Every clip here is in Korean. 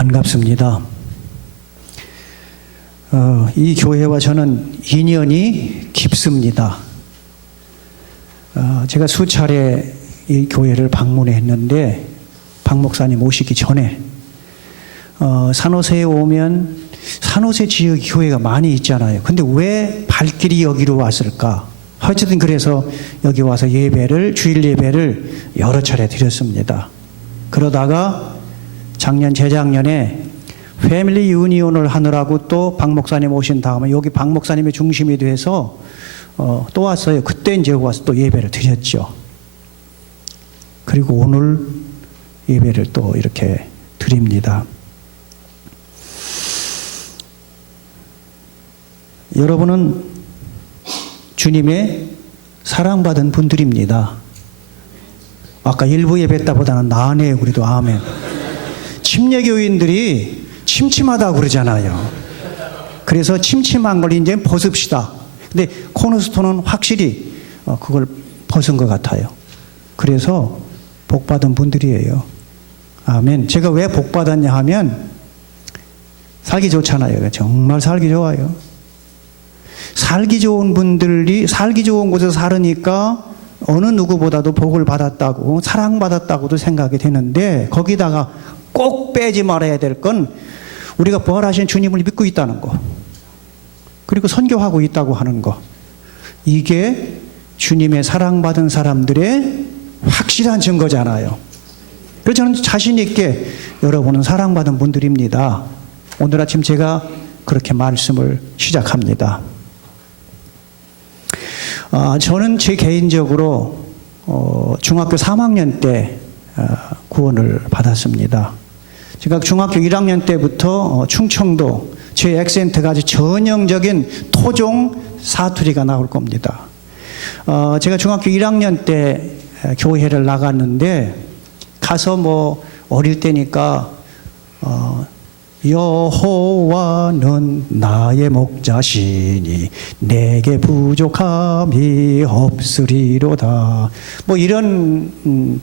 반갑습니다. 이 교회와 저는 인연이 깊습니다. 제가 수차례 이 교회를 방문했는데 박 목사님 오시기 전에 산호세에 오면 산호세 지역 교회가 많이 있잖아요. 근데 왜 발길이 여기로 왔을까? 어쨌든 그래서 여기 와서 예배를, 주일 예배를 여러 차례 드렸습니다. 그러다가 작년, 재작년에 패밀리 유니온을 하느라고 또 박 목사님 오신 다음에 여기 박 목사님의 중심이 돼서 또 왔어요. 그때 이제 와서 또 예배를 드렸죠. 그리고 오늘 예배를 또 이렇게 드립니다. 여러분은 주님의 사랑받은 분들입니다. 아까 일부 예배 때보다는 나으네요. 그래도 아멘. 침례교인들이 침침하다고 그러잖아요. 그래서 침침한 걸 이제 벗읍시다. 근데 코너스톤은 확실히 그걸 벗은 것 같아요. 그래서 복받은 분들이에요. 아멘. 제가 왜 복받았냐 하면 살기 좋잖아요. 정말 살기 좋아요. 살기 좋은 분들이 살기 좋은 곳에서 살으니까 어느 누구보다도 복을 받았다고 사랑받았다고도 생각이 되는데 거기다가 꼭 빼지 말아야 될 건 우리가 부활하신 주님을 믿고 있다는 거, 그리고 선교하고 있다고 하는 거, 이게 주님의 사랑받은 사람들의 확실한 증거잖아요. 그래서 저는 자신 있게 여러분은 사랑받은 분들입니다. 오늘 아침 제가 그렇게 말씀을 시작합니다. 저는 제 개인적으로 중학교 3학년 때 구원을 받았습니다. 제가 중학교 1학년 때부터 충청도, 제 액센트가 아주 전형적인 토종 사투리가 나올 겁니다. 제가 중학교 1학년 때 교회를 나갔는데 가서 뭐 어릴 때니까 여호와는 나의 목자시니 내게 부족함이 없으리로다, 뭐 이런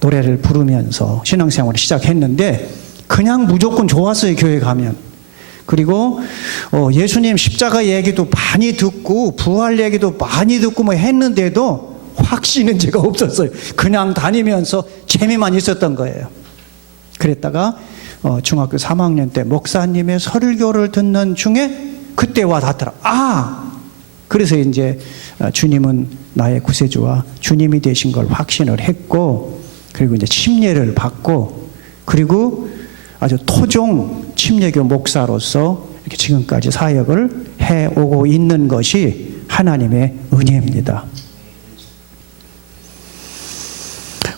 노래를 부르면서 신앙생활을 시작했는데 그냥 무조건 좋았어요. 교회 가면. 그리고 예수님 십자가 얘기도 많이 듣고 부활 얘기도 많이 듣고 뭐 했는데도 확신은 제가 없었어요. 그냥 다니면서 재미만 있었던 거예요. 그랬다가 중학교 3학년 때 목사님의 설교를 듣는 중에 그때와 닿더라. 그래서 이제 주님은 나의 구세주와 주님이 되신 걸 확신을 했고, 그리고 이제 침례를 받고, 그리고 아주 토종 침례교 목사로서 이렇게 지금까지 사역을 해오고 있는 것이 하나님의 은혜입니다.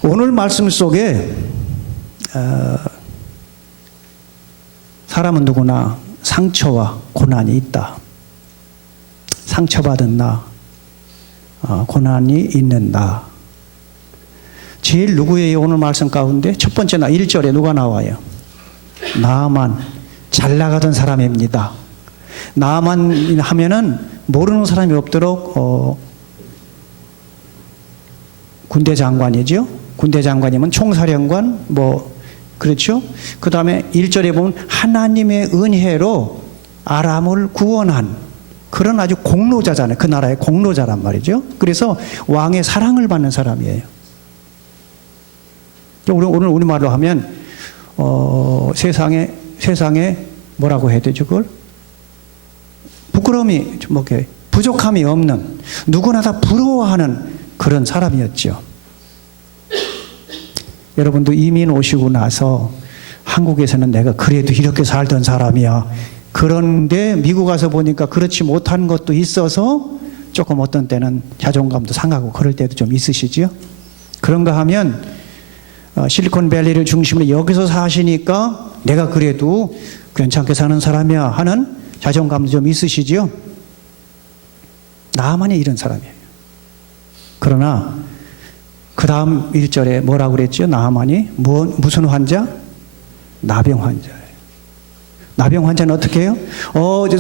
오늘 말씀 속에 사람은 누구나 상처와 고난이 있다. 상처받은 나, 고난이 있는 나. 제일 누구예요? 오늘 말씀 가운데 첫 번째 나 1절에 누가 나와요? 나만 잘 나가던 사람입니다. 나만 하면은 모르는 사람이 없도록 군대 장관이죠. 군대 장관이면 총사령관 뭐 그렇죠? 그 다음에 1절에 보면 하나님의 은혜로 아람을 구원한 그런 아주 공로자잖아요. 그 나라의 공로자란 말이죠. 그래서 왕의 사랑을 받는 사람이에요. 오늘 우리말로 하면 세상에 뭐라고 해야 되죠? 그걸 부끄러움이 뭐 이렇게 부족함이 없는, 누구나 다 부러워하는 그런 사람이었죠. 여러분도 이민 오시고 나서 한국에서는 내가 그래도 이렇게 살던 사람이야. 그런데 미국 가서 보니까 그렇지 못한 것도 있어서 조금 어떤 때는 자존감도 상하고 그럴 때도 좀 있으시죠? 그런가 하면 실리콘밸리를 중심으로 여기서 사시니까 내가 그래도 괜찮게 사는 사람이야 하는 자존감도 좀 있으시죠? 나만이 이런 사람이에요. 그러나 그 다음 1절에 뭐라고 그랬죠? 나만이 무슨 환자? 나병 환자예요. 나병 환자는 어떻게 해요?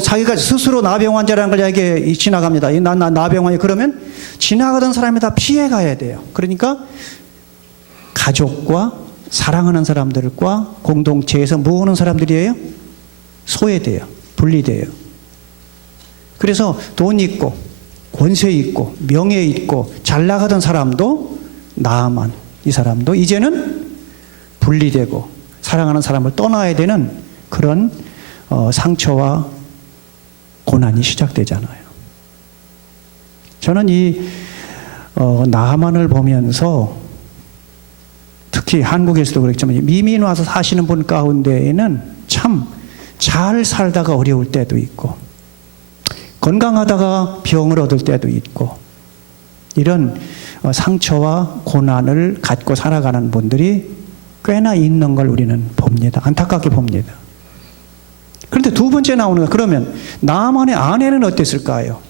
자기가 스스로 나병 환자라는 걸 이야기 지나갑니다. 나 나병 환자. 그러면 지나가던 사람이 다 피해 가야 돼요. 그러니까 가족과 사랑하는 사람들과 공동체에서 모으는 사람들이에요? 소외돼요. 분리돼요. 그래서 돈 있고 권세 있고 명예 있고 잘 나가던 사람도 나아만 이 사람도 이제는 분리되고 사랑하는 사람을 떠나야 되는 그런 상처와 고난이 시작되잖아요. 저는 이 나아만을 보면서 특히 한국에서도 그렇지만 이민 와서 사시는 분 가운데에는 참 잘 살다가 어려울 때도 있고 건강하다가 병을 얻을 때도 있고 이런 상처와 고난을 갖고 살아가는 분들이 꽤나 있는 걸 우리는 봅니다. 안타깝게 봅니다. 그런데 두 번째 나오는 거 그러면 나만의 아내는 어땠을까요?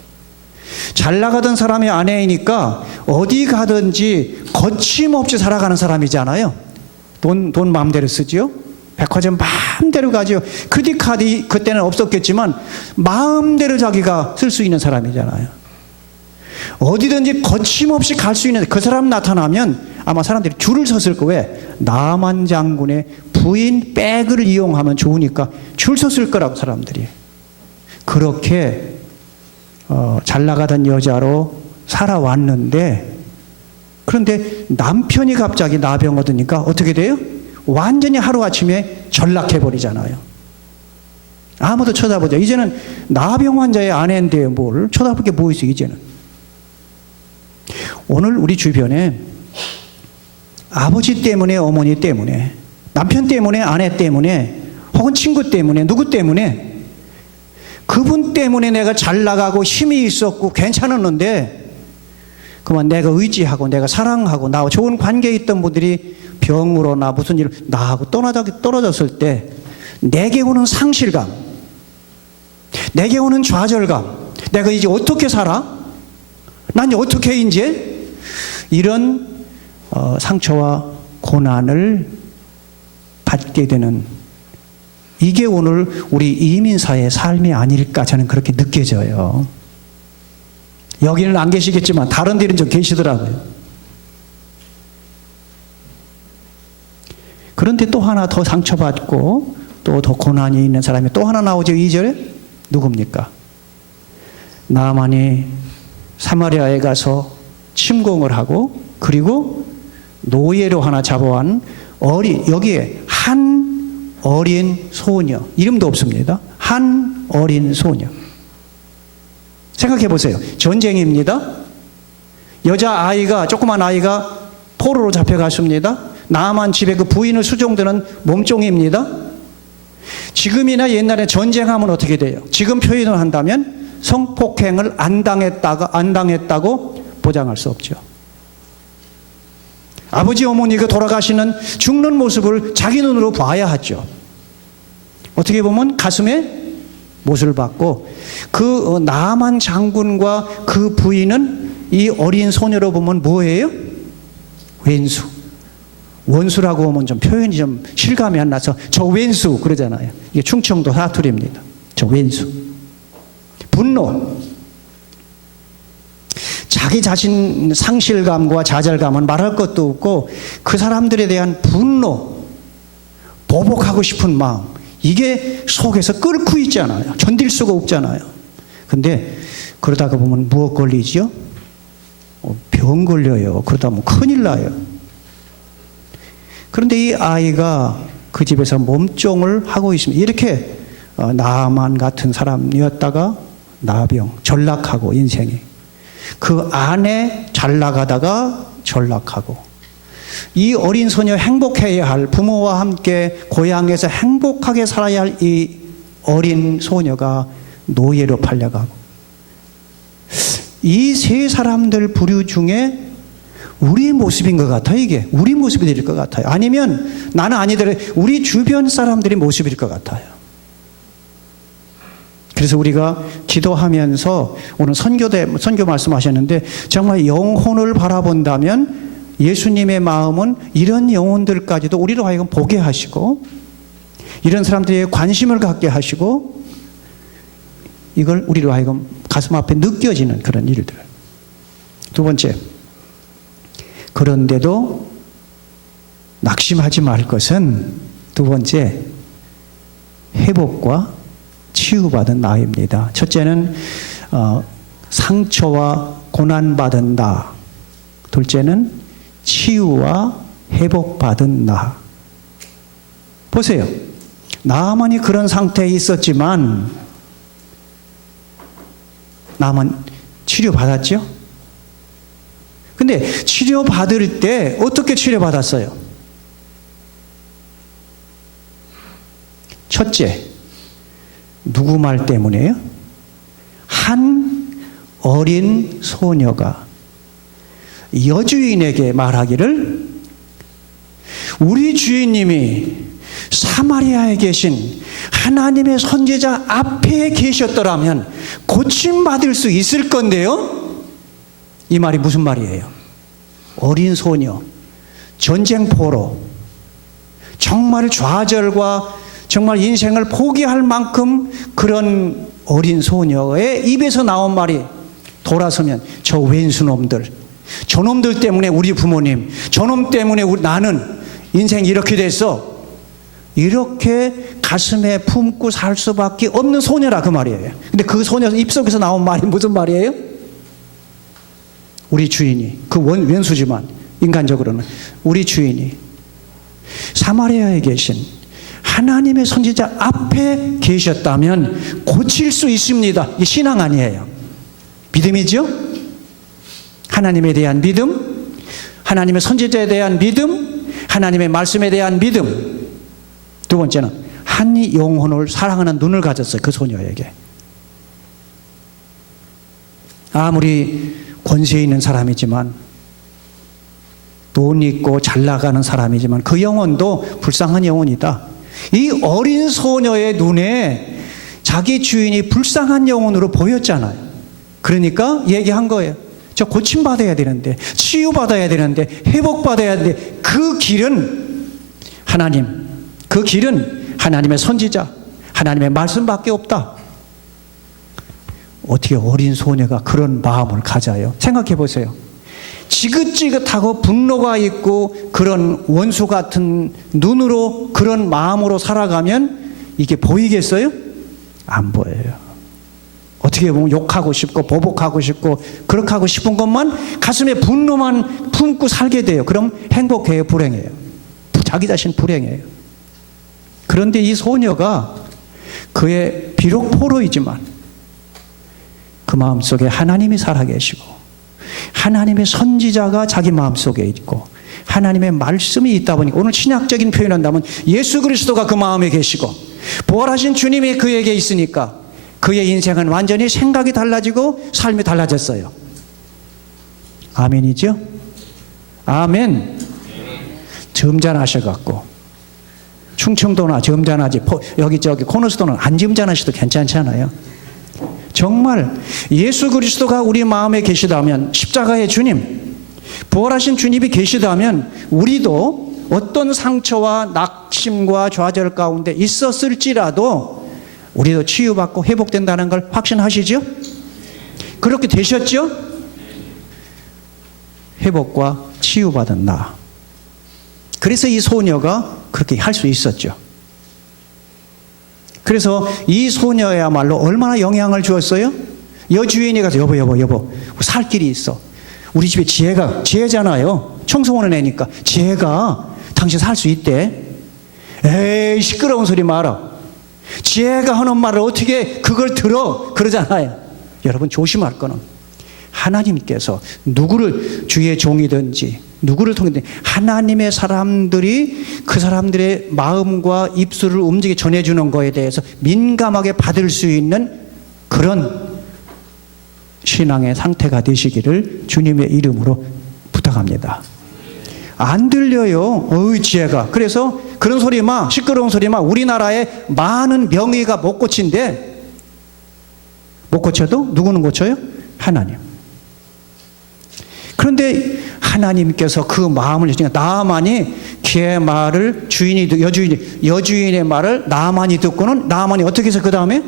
잘 나가던 사람의 아내이니까 어디 가든지 거침없이 살아가는 사람이잖아요. 돈 마음대로 쓰지요. 백화점 마음대로 가지요. 크레딧카드 그때는 없었겠지만 마음대로 자기가 쓸 수 있는 사람이잖아요. 어디든지 거침없이 갈 수 있는 그 사람 나타나면 아마 사람들이 줄을 섰을 거예요. 왜? 나만 장군의 부인 백을 이용하면 좋으니까 줄 섰을 거라고 사람들이. 그렇게 잘 나가던 여자로 살아왔는데 그런데 남편이 갑자기 나병 얻으니까 어떻게 돼요? 완전히 하루아침에 전락해버리잖아요. 아무도 쳐다보자. 이제는 나병 환자의 아내인데 뭘 쳐다볼 게 뭐 있어 이제는. 오늘 우리 주변에 아버지 때문에 어머니 때문에 남편 때문에 아내 때문에 혹은 친구 때문에 누구 때문에 그분 때문에 내가 잘 나가고 힘이 있었고 괜찮았는데 그만 내가 의지하고 내가 사랑하고 나와 좋은 관계에 있던 분들이 병으로나 무슨 일로 나하고 떨어졌을 때 내게 오는 상실감, 내게 오는 좌절감, 내가 이제 어떻게 살아? 난 어떻게 이제? 이런 상처와 고난을 받게 되는 이게 오늘 우리 이민사의 삶이 아닐까 저는 그렇게 느껴져요. 여기는 안 계시겠지만 다른 데는 좀 계시더라고요. 그런데 또 하나 더 상처받고 또 더 고난이 있는 사람이 또 하나 나오죠. 2절에 누굽니까? 나만이 사마리아에 가서 침공을 하고 그리고 노예로 하나 잡아온 여기에 한 어린 소녀 이름도 없습니다. 한 어린 소녀. 생각해 보세요. 전쟁입니다. 여자아이가 조그만 아이가 포로로 잡혀갔습니다. 나아만 집에 그 부인을 수종드는 몸종입니다. 지금이나 옛날에 전쟁하면 어떻게 돼요? 지금 표현을 한다면 성폭행을 안 당했다고 보장할 수 없죠. 아버지 어머니가 돌아가시는 죽는 모습을 자기 눈으로 봐야 하죠. 어떻게 보면 가슴에 못을 받고 그 나만 장군과 그 부인은 이 어린 소녀로 보면 뭐예요? 왼수. 원수라고 하면 좀 표현이 좀 실감이 안 나서 저 왼수 그러잖아요. 이게 충청도 사투리입니다. 저 왼수. 분노. 자기 자신 상실감과 좌절감은 말할 것도 없고 그 사람들에 대한 분노, 보복하고 싶은 마음 이게 속에서 끓고 있잖아요. 견딜 수가 없잖아요. 근데 그러다가 보면 무엇 걸리죠? 병 걸려요. 그러다 보면 큰일 나요. 그런데 이 아이가 그 집에서 몸종을 하고 있습니다. 이렇게 나만 같은 사람이었다가 나병, 전락하고 인생이. 그 안에 잘 나가다가 전락하고 이 어린 소녀 행복해야 할 부모와 함께 고향에서 행복하게 살아야 할 이 어린 소녀가 노예로 팔려가고 이 세 사람들 부류 중에 우리의 모습인 것 같아요. 이게 우리 모습이 될 것 같아요. 아니면 나는 아니더라도 우리 주변 사람들의 모습일 것 같아요. 그래서 우리가 기도하면서 오늘 선교 말씀하셨는데 정말 영혼을 바라본다면 예수님의 마음은 이런 영혼들까지도 우리로 하여금 보게 하시고 이런 사람들에게 관심을 갖게 하시고 이걸 우리로 하여금 가슴 앞에 느껴지는 그런 일들. 두 번째, 그런데도 낙심하지 말 것은 두 번째, 회복과 치유받은 나입니다. 첫째는 상처와 고난받은 나. 둘째는 치유와 회복받은 나. 보세요. 나만이 그런 상태에 있었지만 나만 치료받았죠? 근데 치료받을 때 어떻게 치료받았어요? 첫째, 누구 말 때문에요? 한 어린 소녀가 여주인에게 말하기를, 우리 주인님이 사마리아에 계신 하나님의 선지자 앞에 계셨더라면 고침받을 수 있을 건데요. 이 말이 무슨 말이에요? 어린 소녀, 전쟁포로, 정말 좌절과 정말 인생을 포기할 만큼 그런 어린 소녀의 입에서 나온 말이, 돌아서면 저 왼수놈들, 저놈들 때문에 우리 부모님, 저놈 때문에 나는 인생 이렇게 됐어, 이렇게 가슴에 품고 살 수밖에 없는 소녀라 그 말이에요. 근데 그 소녀 입속에서 나온 말이 무슨 말이에요? 우리 주인이, 그 왼수지만 인간적으로는 우리 주인이 사마리아에 계신 하나님의 선지자 앞에 계셨다면 고칠 수 있습니다. 이게 신앙 아니에요. 믿음이죠? 하나님에 대한 믿음, 하나님의 선지자에 대한 믿음, 하나님의 말씀에 대한 믿음. 두 번째는 한 영혼을 사랑하는 눈을 가졌어요. 그 소녀에게. 아무리 권세 있는 사람이지만, 돈 있고 잘 나가는 사람이지만 그 영혼도 불쌍한 영혼이다. 이 어린 소녀의 눈에 자기 주인이 불쌍한 영혼으로 보였잖아요. 그러니까 얘기한 거예요. 저 고침받아야 되는데, 치유받아야 되는데, 회복받아야 되는데, 그 길은 하나님, 그 길은 하나님의 선지자, 하나님의 말씀밖에 없다. 어떻게 어린 소녀가 그런 마음을 가져요? 생각해 보세요. 지긋지긋하고 분노가 있고 그런 원수 같은 눈으로, 그런 마음으로 살아가면 이게 보이겠어요? 안 보여요. 어떻게 보면 욕하고 싶고 보복하고 싶고 그렇게 하고 싶은 것만, 가슴에 분노만 품고 살게 돼요. 그럼 행복해요? 불행해요? 자기 자신 불행해요. 그런데 이 소녀가 그의 비록 포로이지만 그 마음속에 하나님이 살아계시고 하나님의 선지자가 자기 마음속에 있고 하나님의 말씀이 있다 보니까, 오늘 신약적인 표현한다면 예수 그리스도가 그 마음에 계시고 부활하신 주님이 그에게 있으니까 그의 인생은 완전히 생각이 달라지고 삶이 달라졌어요. 아멘이죠? 아멘. 점잖으셔갖고 충청도나 점잖하지, 여기저기 코너스도는 안 점잖으셔도 괜찮잖아요. 정말 예수 그리스도가 우리 마음에 계시다면, 십자가의 주님, 부활하신 주님이 계시다면 우리도 어떤 상처와 낙심과 좌절 가운데 있었을지라도 우리도 치유받고 회복된다는 걸 확신하시죠? 그렇게 되셨죠? 회복과 치유받은 나. 그래서 이 소녀가 그렇게 할 수 있었죠. 그래서 이 소녀야말로 얼마나 영향을 주었어요? 여주인이 가서 여보 살 길이 있어. 우리 집에 지혜잖아요. 청소하는 애니까 지혜가 당신 살 수 있대. 에이 시끄러운 소리 마라. 지혜가 하는 말을 어떻게 그걸 들어, 그러잖아요. 여러분 조심할 거는, 하나님께서 누구를, 주의 종이든지 누구를 통해든지 하나님의 사람들이 그 사람들의 마음과 입술을 움직여 전해주는 거에 대해서 민감하게 받을 수 있는 그런 신앙의 상태가 되시기를 주님의 이름으로 부탁합니다. 안 들려요. 지혜가. 그래서 그런 소리 마, 시끄러운 소리 마. 우리나라에 많은 명의가 못 고친데, 못 고쳐도 누구는 고쳐요? 하나님. 그런데 하나님께서 그 마음을 주시니까 나만이 걔 말을, 여주인의 말을 나만이 듣고는, 나만이 어떻게 해서 그 다음에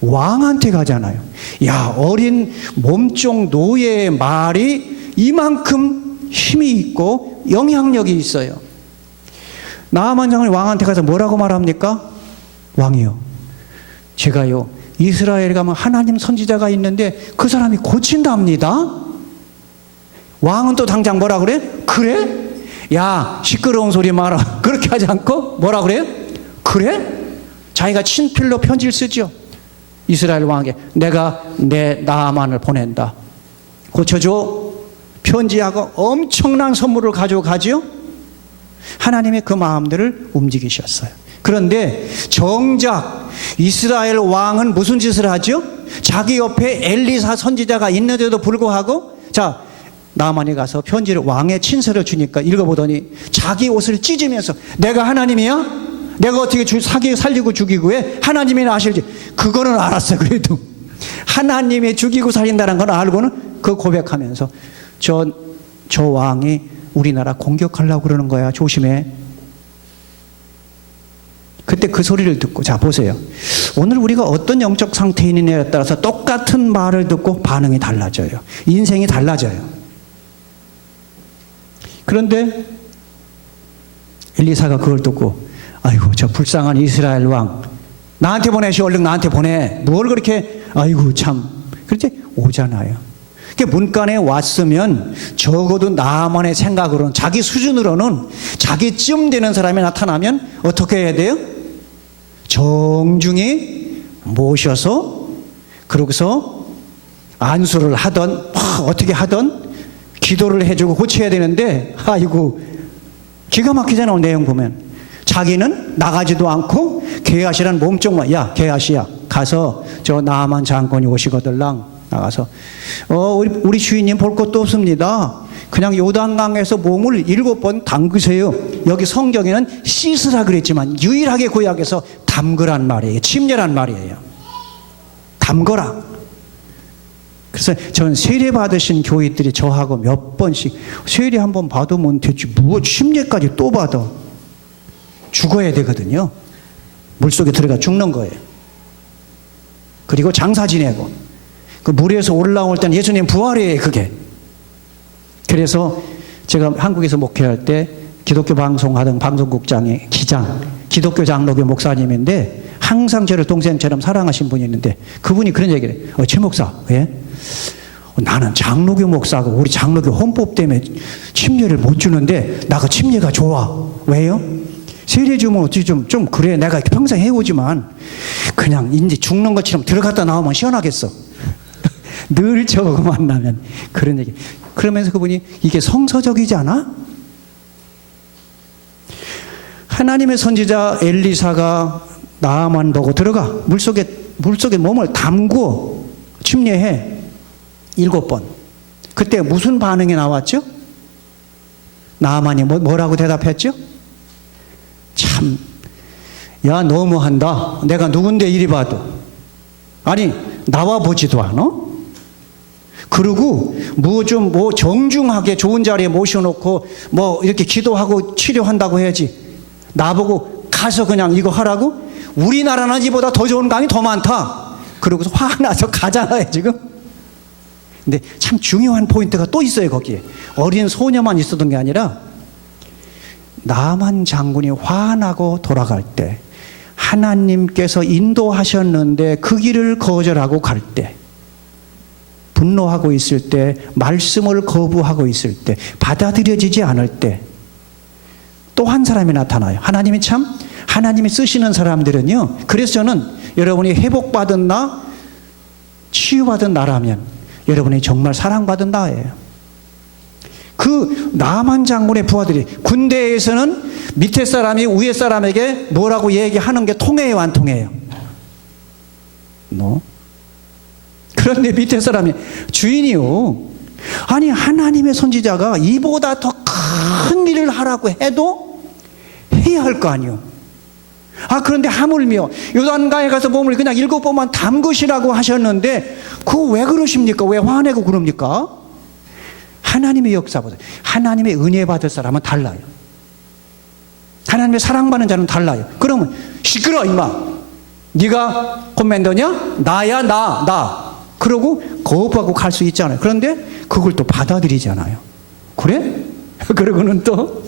왕한테 가잖아요. 야, 어린 몸종 노예의 말이 이만큼 힘이 있고 영향력이 있어요. 나아만 장군이 왕한테 가서 뭐라고 말합니까? 왕이요, 제가요 이스라엘 가면 하나님 선지자가 있는데 그 사람이 고친답니다. 왕은 또 당장 뭐라 그래? 그래? 야, 시끄러운 소리 마라. 그렇게 하지 않고 뭐라 그래요? 그래? 자기가 친필로 편지를 쓰죠. 이스라엘 왕에게 내가 내 나아만을 보낸다. 고쳐줘. 편지하고 엄청난 선물을 가지고 가지요. 하나님의 그 마음들을 움직이셨어요. 그런데 정작 이스라엘 왕은 무슨 짓을 하죠? 자기 옆에 엘리사 선지자가 있는데도 불구하고, 자, 나만이 가서 편지를 왕의 친서를 주니까 읽어보더니 자기 옷을 찢으면서 내가 하나님이야? 내가 어떻게 살리고 죽이고 해? 하나님이나 하실지. 그거는 알았어요. 그래도 하나님이 죽이고 살린다는 건 알고는 그 고백하면서 저 왕이 우리나라 공격하려고 그러는 거야. 조심해. 그때 그 소리를 듣고, 자 보세요. 오늘 우리가 어떤 영적 상태에 있느냐에 따라서 똑같은 말을 듣고 반응이 달라져요. 인생이 달라져요. 그런데 엘리사가 그걸 듣고, 아이고 저 불쌍한 이스라엘 왕 나한테 보내시. 얼른 나한테 보내. 뭘 그렇게, 아이고 참. 그렇지? 오잖아요. 문간에 왔으면 적어도 나만의 생각으로는, 자기 수준으로는 자기쯤 되는 사람이 나타나면 어떻게 해야 돼요? 정중히 모셔서, 그러고서 안수를 하던 어떻게 하던 기도를 해주고 고쳐야 되는데, 아이고 기가 막히잖아. 내용 보면 자기는 나가지도 않고 게하시라는 몸종만, 야 게하시야 가서 저 나아만 장군이 오시거들랑 나가서 우리 주인님 볼 것도 없습니다. 그냥 요단강에서 몸을 7번 담그세요. 여기 성경에는 씻으라 그랬지만 유일하게 구약에서 담그란 말이에요. 침례란 말이에요. 담거라. 그래서 저는 세례 받으신 교회들이 저하고 몇 번씩 세례 한 번 받으면 되지 뭐 침례까지 또 받아. 죽어야 되거든요. 물속에 들어가 죽는 거예요. 그리고 장사 지내고 그 물에서 올라올 때는 예수님 부활이에요. 그게. 그래서 제가 한국에서 목회할 때 기독교 방송하던 방송국장의 기장, 기독교 장로교 목사님인데 항상 저를 동생처럼 사랑하신 분이 있는데 그분이 그런 얘기를 해요. 최 목사, 예? 나는 장로교 목사고 우리 장로교 헌법 때문에 침례를 못 주는데 나가 침례가 좋아. 왜요? 세례 주면 어찌 좀 그래. 내가 평생 해오지만 그냥 이제 죽는 것처럼 들어갔다 나오면 시원하겠어. 늘 저거 만나면 그런 얘기. 그러면서 그분이 이게 성서적이지 않아? 하나님의 선지자 엘리사가 나아만 보고 들어가 물속에 몸을 담고 침례해 7번. 그때 무슨 반응이 나왔죠? 나아만이 뭐라고 대답했죠? 참, 야 너무한다. 내가 누군데 이리 봐도. 아니 나와 보지도 않아? 그리고 뭐 정중하게 좋은 자리에 모셔놓고 뭐 이렇게 기도하고 치료한다고 해야지. 나보고 가서 그냥 이거 하라고? 우리나라는 이보다 더 좋은 강이 더 많다. 그러고서 화나서 가잖아요 지금. 근데 참 중요한 포인트가 또 있어요. 거기에 어린 소녀만 있었던 게 아니라 나만 장군이 화나고 돌아갈 때, 하나님께서 인도하셨는데 그 길을 거절하고 갈 때, 분노하고 있을 때, 말씀을 거부하고 있을 때, 받아들여지지 않을 때 또 한 사람이 나타나요. 하나님이 쓰시는 사람들은요, 그래서 저는 여러분이 회복받은 나, 치유받은 나라면 여러분이 정말 사랑받은 나예요. 그 나만 장군의 부하들이 군대에서는 밑에 사람이 위에 사람에게 뭐라고 얘기하는 게 통해요, 안 통해요? 그런데 밑에 사람이 주인이요, 아니 하나님의 선지자가 이보다 더 큰 일을 하라고 해도 해야 할 거 아니요. 그런데 하물며 요단강에 가서 몸을 그냥 7번만 담그시라고 하셨는데 그거 왜 그러십니까? 왜 화내고 그럽니까? 하나님의 역사보다 하나님의 은혜 받을 사람은 달라요. 하나님의 사랑받는 자는 달라요. 그러면 시끄러 임마, 네가 코맨더냐? 나야 나 그러고 거부하고 갈 수 있잖아요. 그런데 그걸 또 받아들이잖아요. 그래? 그러고는 또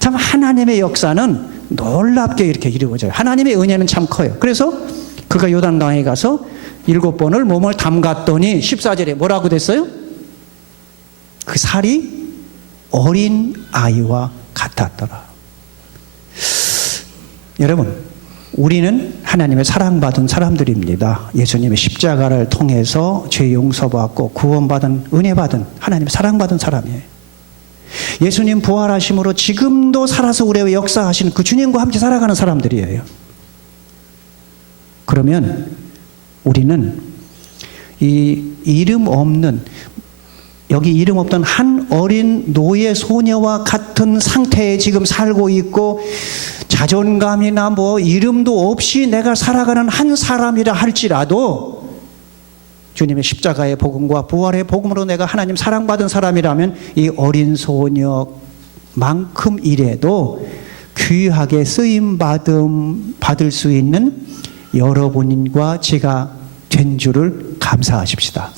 참 하나님의 역사는 놀랍게 이렇게 이루어져요. 하나님의 은혜는 참 커요. 그래서 그가 요단강에 가서 7번을 몸을 담갔더니 14절에 뭐라고 됐어요? 그 살이 어린 아이와 같았더라. 여러분, 우리는 하나님의 사랑받은 사람들입니다. 예수님의 십자가를 통해서 죄 용서받고 구원받은, 은혜받은, 하나님의 사랑받은 사람이에요. 예수님 부활하심으로 지금도 살아서 우리의 역사하시는 그 주님과 함께 살아가는 사람들이에요. 그러면 우리는 이 이름 없는, 여기 이름 없던 한 어린 노예 소녀와 같은 상태에 지금 살고 있고, 자존감이나 뭐 이름도 없이 내가 살아가는 한 사람이라 할지라도 주님의 십자가의 복음과 부활의 복음으로 내가 하나님 사랑받은 사람이라면 이 어린 소녀만큼이라도 귀하게 쓰임 받을 수 있는 여러분과 제가 된 줄을 감사하십시다.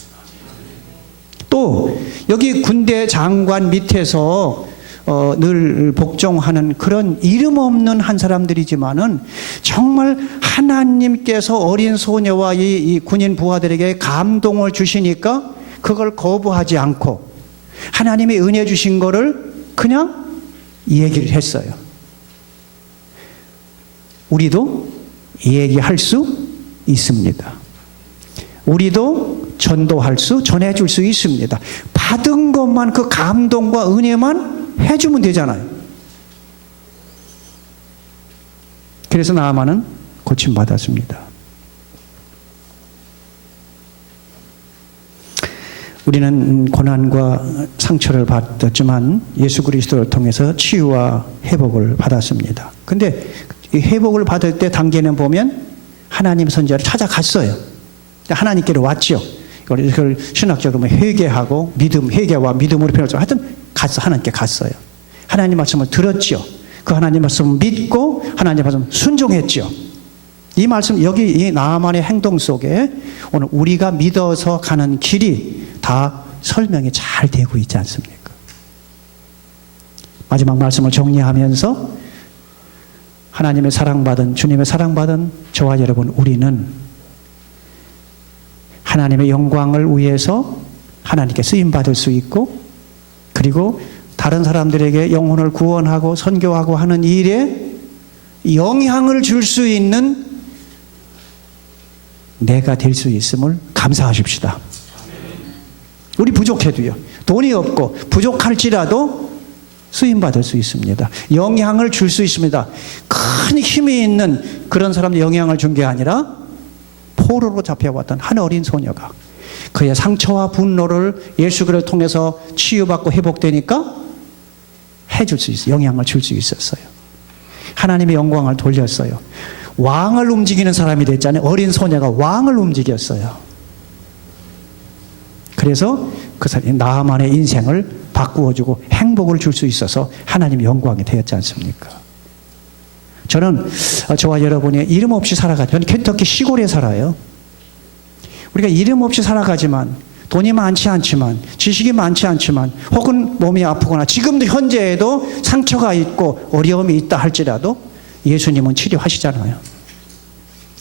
또 여기 군대 장관 밑에서 늘 복종하는 그런 이름 없는 한 사람들이지만은 정말 하나님께서 어린 소녀와 이 군인 부하들에게 감동을 주시니까 그걸 거부하지 않고 하나님의 은혜 주신 거를 그냥 얘기를 했어요. 우리도 얘기할 수 있습니다. 우리도 전해줄 수 있습니다. 받은 것만, 그 감동과 은혜만 해주면 되잖아요. 그래서 나아만은 고침받았습니다. 우리는 고난과 상처를 받았지만 예수 그리스도를 통해서 치유와 회복을 받았습니다. 근데 이 회복을 받을 때 단계는 보면 하나님 선지자를 찾아갔어요. 하나님께로 왔죠. 이걸 신학적으로 회개하고 회개와 믿음으로 표현하죠. 하여튼 하나님께 갔어요. 하나님 말씀을 들었죠. 그 하나님 말씀을 믿고 하나님 말씀 순종했죠. 이 말씀, 여기 이 나아만의 행동 속에 오늘 우리가 믿어서 가는 길이 다 설명이 잘 되고 있지 않습니까? 마지막 말씀을 정리하면서 하나님의 사랑받은, 주님의 사랑받은 저와 여러분, 우리는 하나님의 영광을 위해서 하나님께 쓰임받을 수 있고, 그리고 다른 사람들에게 영혼을 구원하고 선교하고 하는 일에 영향을 줄 수 있는 내가 될 수 있음을 감사하십시다. 우리 부족해도요, 돈이 없고 부족할지라도 쓰임받을 수 있습니다. 영향을 줄 수 있습니다. 큰 힘이 있는 그런 사람들 영향을 준 게 아니라 포로로 잡혀왔던 한 어린 소녀가 그의 상처와 분노를 예수 그리스도를 통해서 치유받고 회복되니까 해줄 수 있어요. 영향을 줄 수 있었어요. 하나님의 영광을 돌렸어요. 왕을 움직이는 사람이 됐잖아요. 어린 소녀가 왕을 움직였어요. 그래서 그 사람이 나아만의 인생을 바꾸어주고 행복을 줄 수 있어서 하나님의 영광이 되었지 않습니까? 저는 저와 여러분이 이름 없이 살아가죠. 저는 켄터키 시골에 살아요. 우리가 이름 없이 살아가지만, 돈이 많지 않지만, 지식이 많지 않지만, 혹은 몸이 아프거나 지금도 현재에도 상처가 있고 어려움이 있다 할지라도 예수님은 치료하시잖아요.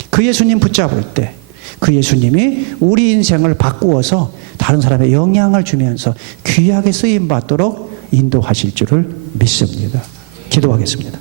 그 예수님 붙잡을 때 그 예수님이 우리 인생을 바꾸어서 다른 사람의 영향을 주면서 귀하게 쓰임받도록 인도하실 줄을 믿습니다. 기도하겠습니다.